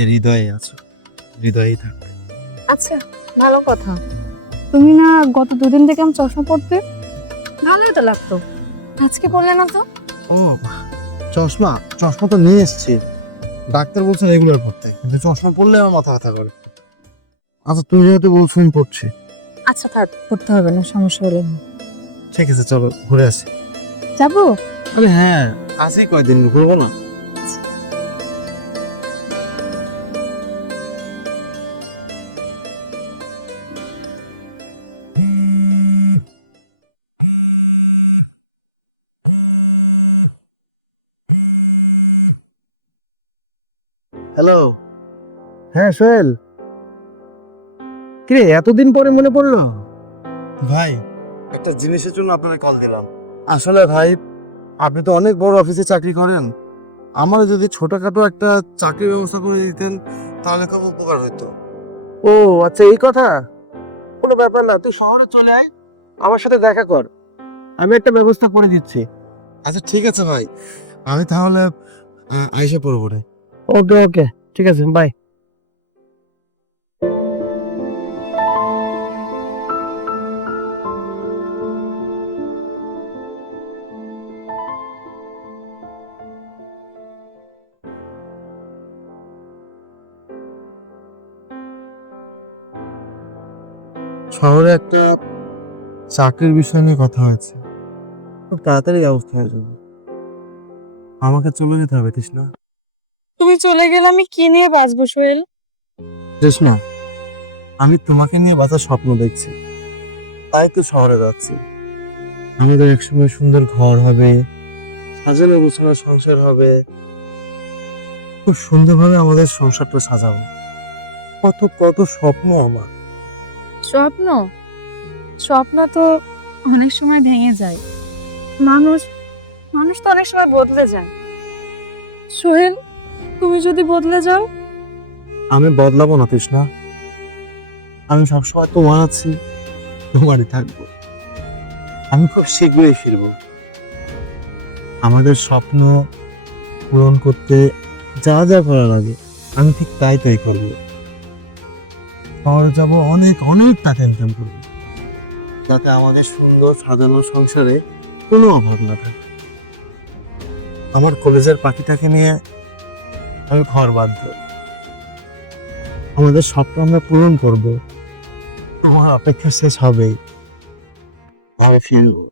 এর হৃদয়ে আছো, হৃদয়েই থাকবে। আচ্ছা, ভালো কথা। তুমি না গত দুদিন থেকে আমি চশমা পড়তে ভালোই তো লাগতো, আজকে পড়লে না তো? ও, চশমা চশমা তো নিয়ে এসেছি, ডাক্তার বলছেন রেগুলার পড়তে, কিন্তু চশমা পড়লে আমার মাথা ব্যথা করে। আচ্ছা তুমি যেহেতু বলছো আমি পড়ছি। আচ্ছা থাক, পড়তে হবে না, সমস্যা হলে না। ঠিক আছে চলো ঘুরে আসি। যাবো? আরে হ্যাঁ, আসি কয়দিন, ঘুরবো না? হ্যালো। হ্যাঁ সোহেল, কিরে এতদিন পরে মনে পড়লো? ভাই একটা জিনিসের জন্য আপনাকে কল দিলাম। আসলে ভাই আপনি তো অনেক বড় অফিসে চাকরি করেন, আমার যদি ছোটখাটো একটা চাকরির ব্যবস্থা করে দিতেন তাহলে খুব উপকার হতো। ও আচ্ছা, এই কথা। কোনো ব্যাপার না, তুই শহরে চলে আয়, আমার সাথে দেখা কর, আমি একটা ব্যবস্থা করে দিচ্ছি। আচ্ছা ঠিক আছে ভাই, আমি তাহলে আইসা পড়বো রে। ওকে ওকে, ঠিক আছে, বাই। শহরে একটা চাকরির বিষয় নিয়ে কথা হয়েছে, খুব তাড়াতাড়ি ব্যবস্থা হয়ে যাবে। আমাকে চলে যেতে হবে তৃষ্ণা। তুমি চলে গেলে আমি কি নিয়ে বাঁচবো সোহেল? তৃষ্ণা, আমি তোমাকে নিয়ে বাঁচার স্বপ্ন দেখছি, তাই তো শহরে যাচ্ছি। আমাদের একসময় সুন্দর ঘর হবে, সাজানো গোছানো সংসার হবে, খুব সুন্দরভাবে আমাদের সংসারটা সাজাবো। কত কত স্বপ্ন আমার। স্বপ্ন? স্বপ্ন তো অনেক সময় ভেঙে যায়, মানুষ মানুষ তো অনেক সময় বদলে যায়। সোহেল, তুমি যদি বদলে যাও? আমি বদলাবো না তৃষ্ণা, আমি সবসময় তোমার আছি, তোমারই থাকবো। আমি খুব শীঘ্রই ফিরবো। আমাদের স্বপ্ন পূরণ করতে যা যা করা লাগে আমি ঠিক তাই তাই করবো। শহরে যাবো, অনেক অনেক টাকা ইনকাম করবো, যাতে আমাদের সুন্দর সাজানো সংসারে কোনো অভাব না থাকে। আমার কলেজের পাখিটাকে নিয়ে আমি ঘর বাঁধবো, আমাদের স্বপ্ন আমরা পূরণ করবো। তোমার অপেক্ষা শেষ হবেই, আমি ফিরবো।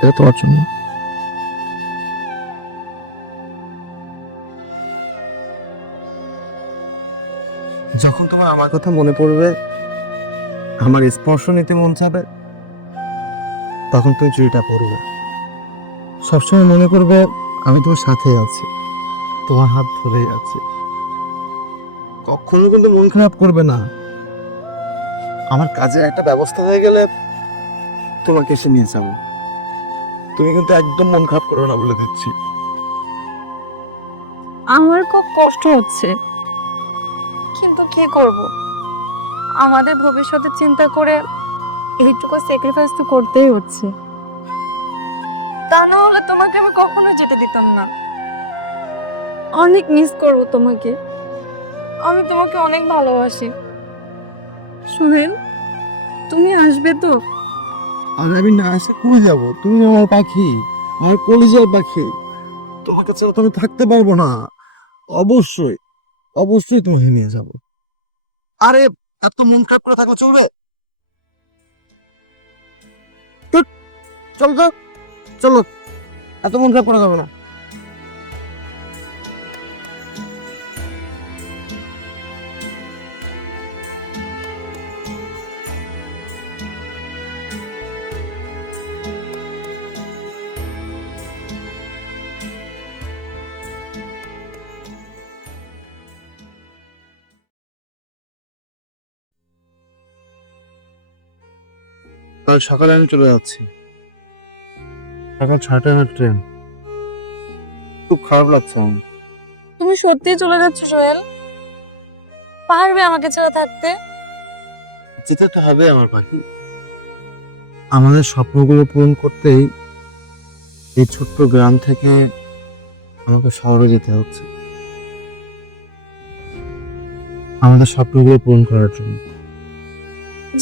এটা তোমার জন্য। যখন তোমার আমার কথা মনে পড়বে, আমার স্পর্শ নিতে মন চাবে, তখন তুমি চুড়িটা পরবে। সবসময় মনে করবে আমি তোমার সাথে আছি, তোমার হাত ধরেই আছি। কখনো কিন্তু মন খারাপ করবে না। আমার কাজের একটা ব্যবস্থা হয়ে গেলে তোমাকে এসে নিয়ে যাবো, তুমি কিন্তু একদম মন খারাপ করো না বলে দিচ্ছি। আমার খুব কষ্ট হচ্ছে, কিন্তু কি করব, আমাদের ভবিষ্যতের চিন্তা করে এইটুকু স্যাক্রিফাইস তো করতেই হচ্ছে। তা না হলে তোমাকে আমি কখনো যেতে দিতাম না। অনেক মিস করব তোমাকে, আমি তোমাকে অনেক ভালোবাসি। সোহেল, তুমি আসবে তো? আর আমি না এসে কই যাবো? তুমি আমার পাখি, আমার কলিজার পাখি, তোমাকে ছাড়া তো আমি থাকতে পারবো না। অবশ্যই অবশ্যই তোমাকে নিয়ে যাব। আরে এত মন খারাপ করে থাকলে চলবে? ধুৎ, চল তো, চলো, এত মন খারাপ করা যাবে না। কাল সকালে আমি চলে যাচ্ছি, সকাল 6টার ট্রেন। খুব খারাপ লাগছে আমার। তুমি সত্যিই চলে যাচ্ছ সোহেল? পারবে আমাকে ছাড়া থাকতে? যেতে তো হবে আমার পাখি। আমাদের স্বপ্নগুলো পূরণ করতেই এই ছোট্ট গ্রাম থেকে আমাকে শহরে যেতে হচ্ছে আমাদের স্বপ্নগুলো পূরণ করার জন্য।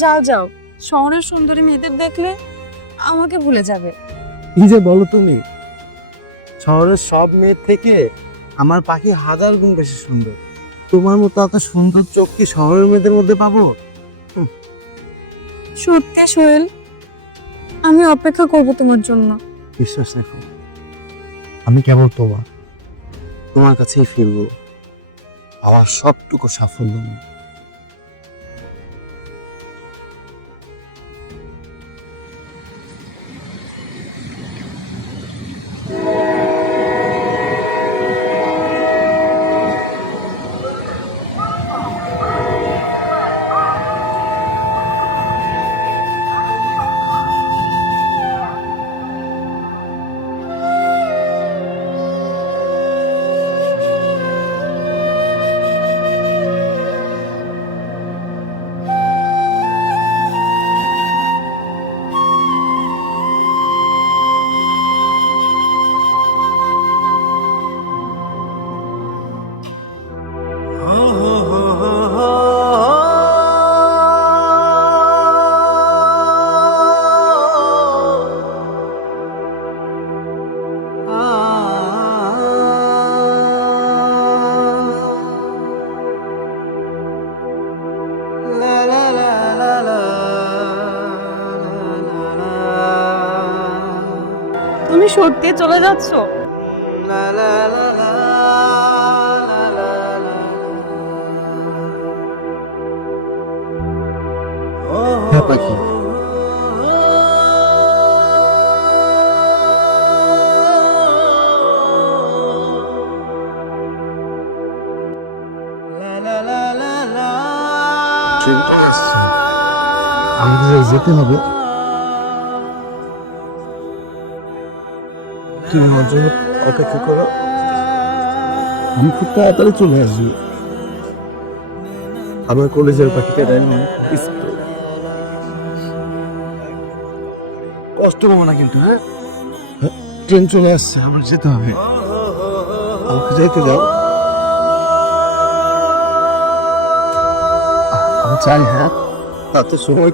যাও যাও, শহরের সুন্দরী মেয়েদের দেখলে আমাকে ভুলে যাবে। কি যে বলো তুমি, শহরের সব মেয়ের থেকে আমার পাখি হাজার গুণ বেশি সুন্দর। তোমার মতো এত সুন্দর চোখ কি শহরের মেয়েদের মধ্যে পাবো? সত্যি সোহেল, আমি অপেক্ষা করব তোমার জন্য। বিশ্বাস রাখো, আমি কেবল তোমার কাছেই ফিরবো আমার সবটুকু সাফল্য নিয়ে। তুমি সত্যি চলে যাচ্ছ? হ্যাঁ পাখি, আমাদের যেতে হবে। তুমি আমার জন্য অপেক্ষা করো, আমি খুব তাড়াতাড়ি চলে আসবো। আমার কলেজের পাখিটা ডায়মন্ড কষ্ট পাবো না কিন্তু। হ্যাঁ, ট্রেন চলে আসছে, আমার যেতে হবে। আমাকে যেতে দাও, আমি চাই। হ্যাঁ, তাতে সময়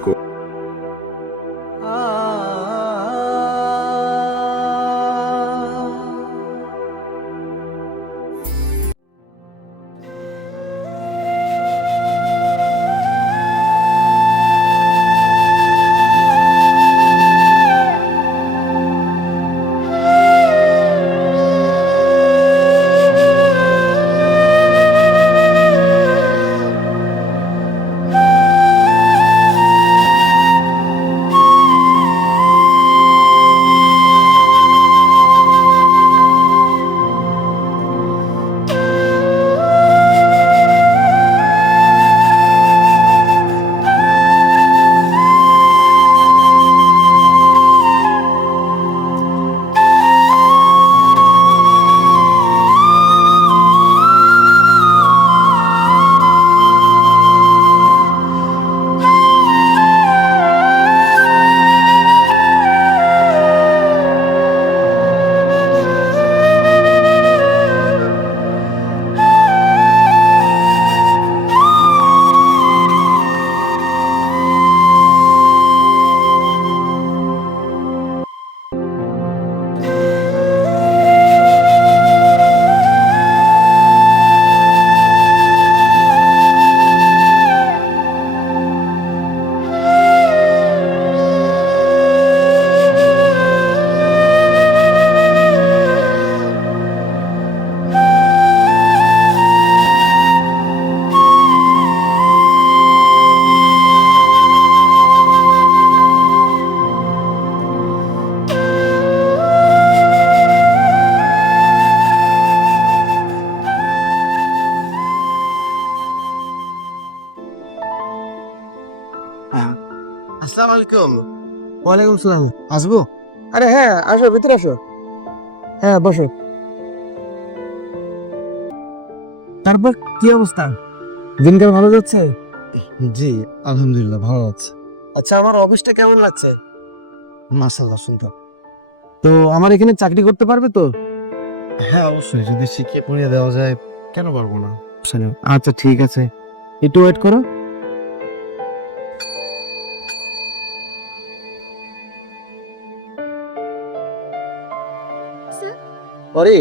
আসসালামু আলাইকুম। ওয়ালাইকুম আসসালাম। আসবো? আরে হ্যাঁ, আসো, ভিতরে আসো। হ্যাঁ, বসো। তারপর কি অবস্থা? দিনকাল ভালো যাচ্ছে? জি, আলহামদুলিল্লাহ ভালো আছে। আচ্ছা, আমার অফিসটা কেমন লাগছে? মাশাআল্লাহ, সুন্দর। তো আমার এখানে চাকরি করতে পারবে তো? হ্যাঁ, অবশ্যই, যদি শিখিয়ে পড়িয়ে দেওয়া যায় কেন পারবো না? আচ্ছা, ঠিক আছে, একটু ওয়েট করো। পরে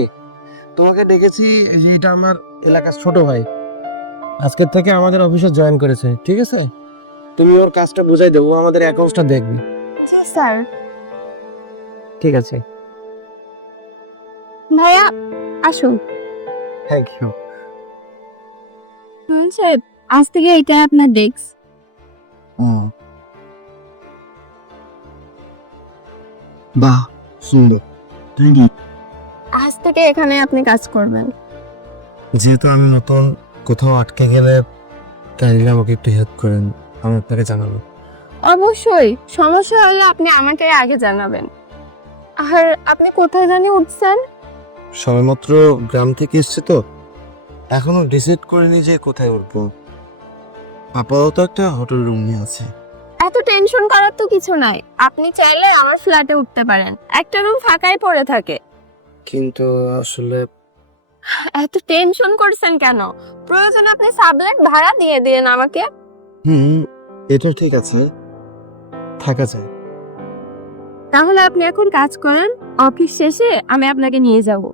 তোমাকে ডেকেছি, এই যে এটা আমার এলাকার ছোট ভাই, আজকের থেকে আমাদের অফিসে জয়েন করেছে, ঠিক আছে? তুমি ওর কাজটা বুঝাই দেবো, আমাদের অ্যাকাউন্টসটা দেখবে। জি স্যার। ঠিক আছে, ভাইয়া আসুন। Thank you. স্যার, আজ থেকে এটা আপনার ডেস্ক। বাহ, সুন্দর। Thank you. আজ থেকে এখানে আপনি কাজ করবেন। যেহেতু আমি নতুন, কোথাও আটকে গেলে কাইন্ডলি আমাকে একটু হেল্প করেন, আমি আপনাকে জানাবো। অবশ্যই, সমস্যা হলে আপনি আমাকে আগে জানাবেন। আর আপনি কোথায় জানি উঠছেন? সবেমাত্র গ্রাম থেকে এসছে তো, এখনো ডিসাইড করিনি যে কোথায় উঠবো। আপাতত একটা হোটেল রুম নিয়ে আছে। এত টেনশন করার তো কিছু নাই, আপনি চাইলে আমার ফ্ল্যাটে উঠতে পারেন, একটা রুম ফাঁকাই পড়ে থাকে। কিন্তু আসলে এত টেনশন করছেন কেন? প্রয়োজন আপনি সাবলেট ভাড়া দিয়ে দিন আমাকে। এটা ঠিক আছে, থাকা যায়। তাহলে আপনি এখন কাজ করেন, অফিস শেষে আমি আপনাকে নিয়ে যাব।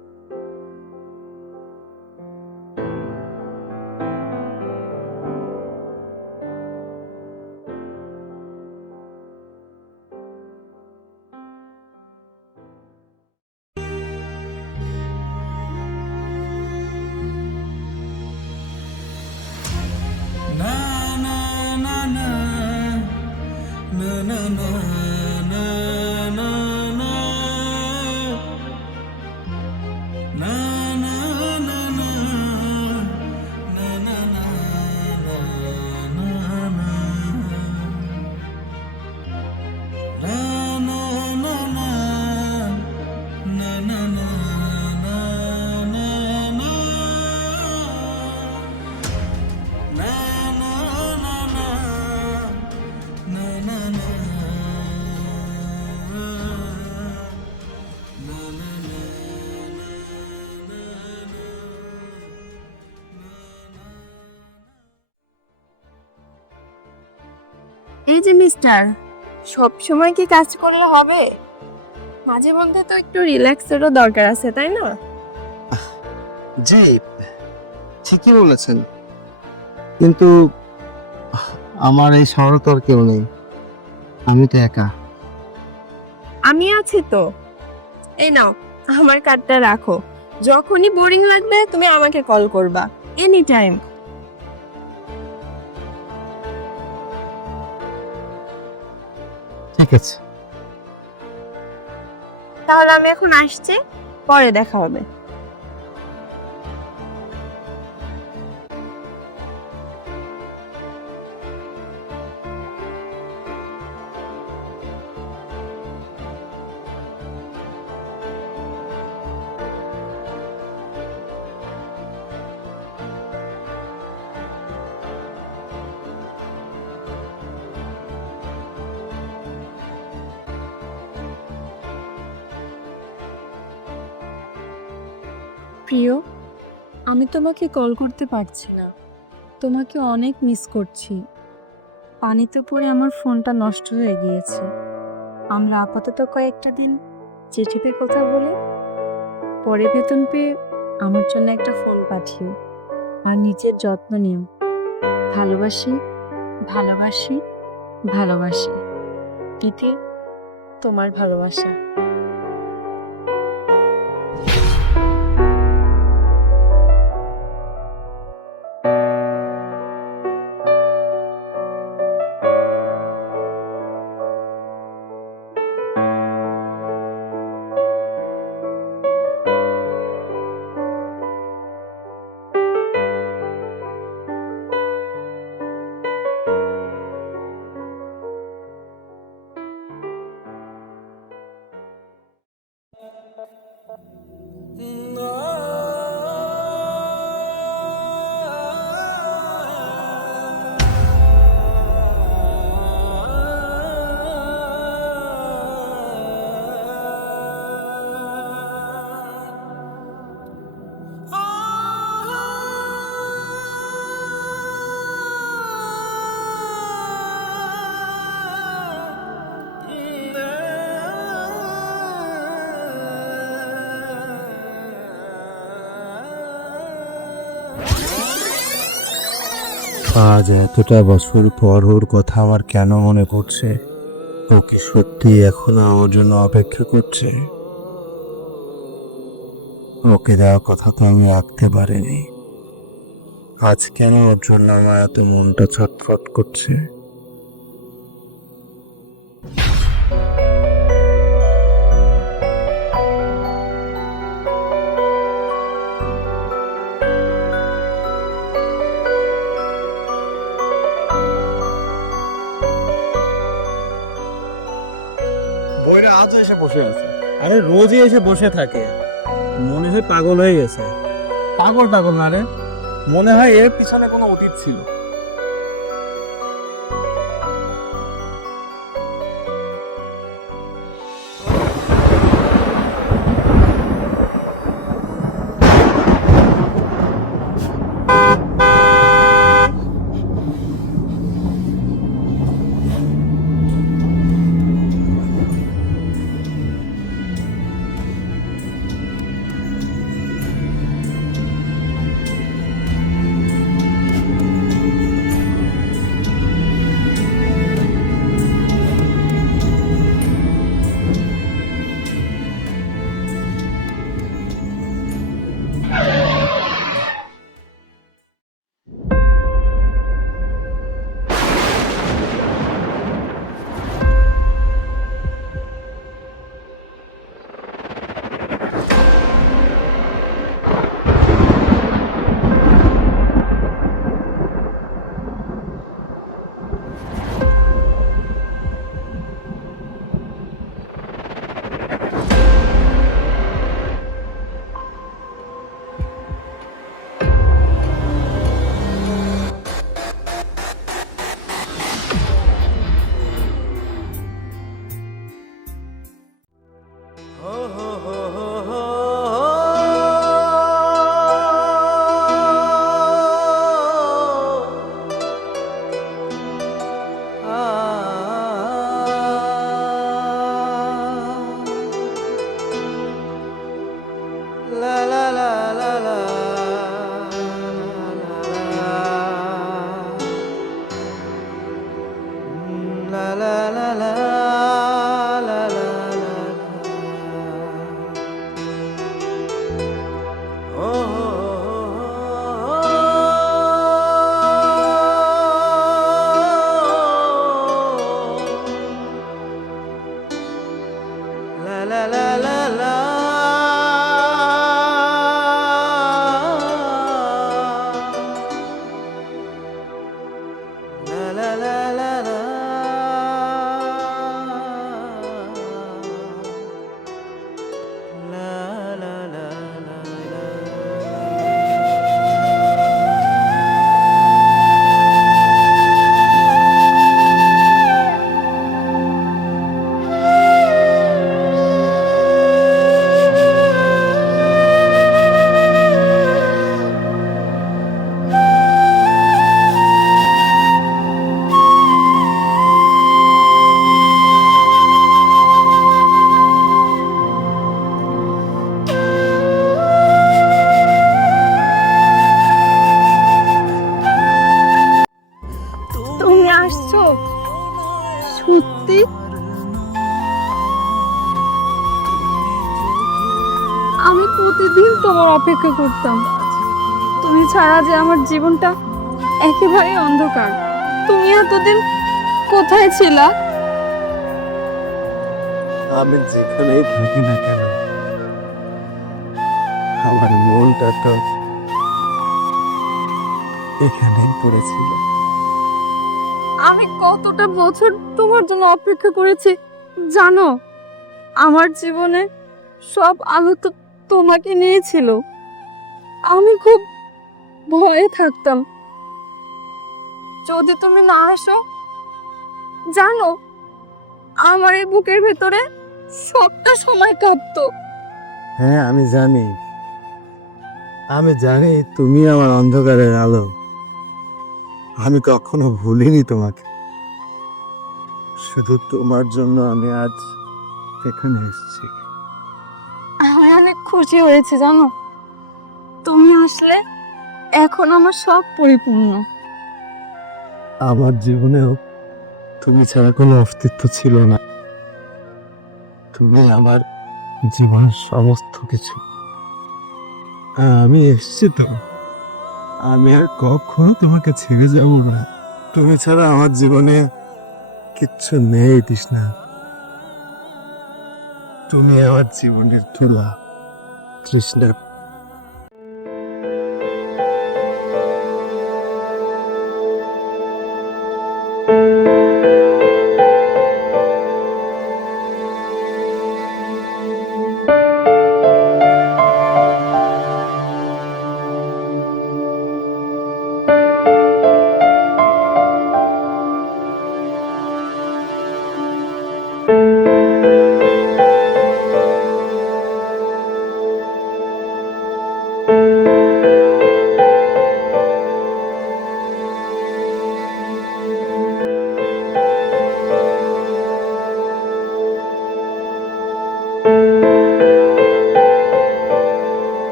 এই যে মিস্টার, সব সময় কি কাজ করলে হবে? মাঝে মধ্যে তো একটু রিল্যাক্সেরও দরকার আছে, তাই না? জি, ঠিকই বলেছেন, কিন্তু আমার এই শহরে তো আর কেউ নেই, আমি তো একা। আমি আছি তো। এই নাও, আমার কার্ডটা রাখো। যখনই বোরিং লাগবে তুমি আমাকে কল করবা, এনি টাইম। ঠিক আছে। তাহলে আমি এখন আসছি, পরে দেখা হবে। প্রিয়, আমি তোমাকে কল করতে পারছি না, তোমাকে অনেক মিস করছি। পানিতে পড়ে আমার ফোনটা নষ্ট হয়ে গিয়েছে। আমরা আপাতত কয়েকটা দিন চিঠিতে কথা বলি, পরে বেতন পেয়ে আমার জন্য একটা ফোন পাঠিও। আর নিজের যত্ন নিও। ভালোবাসি, ভালোবাসি, ভালোবাসি। তিথি, তোমার ভালোবাসা। আজ এতটা বছর পর ওর কথা আমার কেন মনে পড়ছে? ও কি সত্যি এখনো আমার জন্য অপেক্ষা করছে? ওকে দেওয়া কথা তো আমি রাখতে পারিনি। আজ কেন ওর জন্য আমার এত মনটা ছটফট করছে? বইরা আজও এসে বসে আছে। আরে রোজই এসে বসে থাকে। মনে হয় পাগল হয়ে গেছে। পাগল পাগল না রে, মনে হয় এর পিছনে কোনো অতীত ছিল। তুমি আসছো সত্যি? আমি প্রতিদিন তোমার অপেক্ষা করতাম। তুমি ছাড়া যে আমার জীবনটা একেবারে অন্ধকার। তুমি এতদিন কোথায় ছিলা? আমি যেখানেই থাকি না কেন, আমার মনটা তো এখানেই পড়েছিল। আমি কতটা বছর তোমার জন্য অপেক্ষা করেছি জানো? আমার জীবনে সব আলো তো তোমাকে নিয়েছিল। আমি খুব ভয়ে থাকতাম যদি তুমি না আসো। জানো, আমার এই বুকের ভেতরে সবটা সময় কাঁপতো। হ্যাঁ আমি জানি তুমি আমার অন্ধকারের আলো। আমি কখনো ভুলিনি তোমাকে। শুধু তোমার জন্য আমি আজ এখানে এসেছি। আমি অনেক খুশি হয়েছে জানো, তুমি আসলে এখন আমার সব পরিপূর্ণ। আমার জীবনেও তুমি ছাড়া কোনো অস্তিত্ব ছিল না। তুমি আমার জীবনের সমস্ত কিছু। আমি এসছি তো, আমি আর কখনো তোমাকে ছেড়ে যাব না। তুমি ছাড়া আমার জীবনে কিচ্ছু নেই তৃষ্ণা। তুমি আমার জীবনের তোলা তৃষ্ণা।